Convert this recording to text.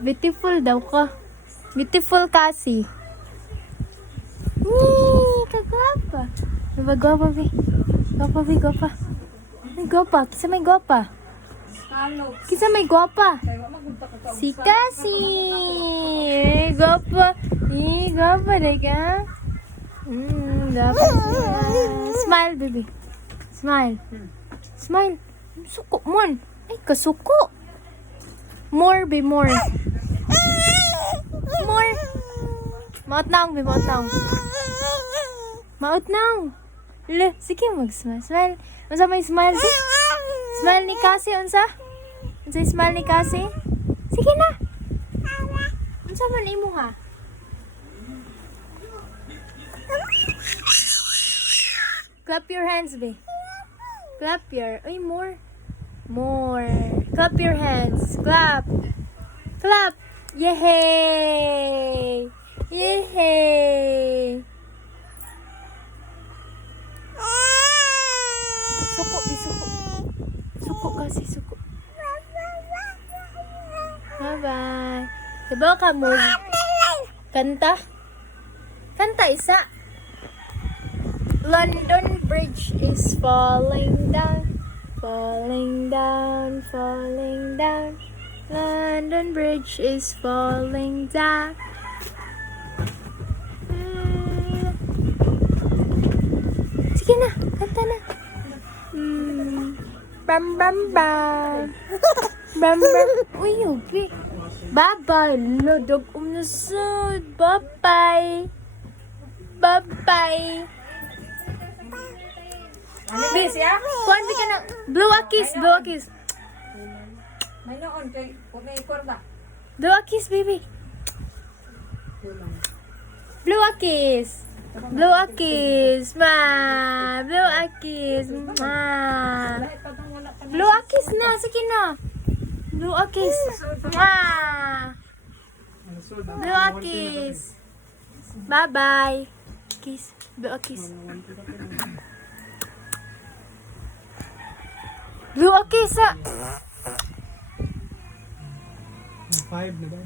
Beautiful daw ka. Beautiful kasi. Wee! Kagwapa. Diba gwapa, be? Gwapa, be, gwapa. May gwapa. Kisa may gwapa. Kisa may gwapa. Si Cassie. Gwapa. Gwapa na ka. Gwapa siya. Smile, baby. Smile. Smile. Suko mon. Ay, kasuko. More, be, more. More. Maot na, be, maot na. Maot na. Le, sige, mag-smile. Smile. Unsa may smile, be? Smile ni Cassie, unsa? Unsa yung smile ni Cassie? Sige na. Unsa man imo ha? Clap your hands, be. Clap your... Ay, more. More. Clap your hands. Clap. Clap. Yay! Yay! Suko, be, suko. Suko kasi, suko. Bye-bye. Diba ka mo? Kanta? Kanta isa. London Bridge is falling down. Falling down, falling down. London Bridge is falling down. Sige na, kanta na. Bam bam bam. Bam bam. Uy, okay. Bye-bye. Lodog umnasod. Bye-bye. Bye-bye. Bis ya? Kuhan di ka na. Blow a kiss, blow a kiss. May noon kay may korda. Blow a kiss, baby. Blow a kiss. Blow a kiss, ma. Blow a kiss, ma. Blow a kiss na, sige na. Blow a kiss, ma. Blow a kiss. Bye-bye. Kiss, blow a kiss. Blow a kiss, ah. 5 na ba?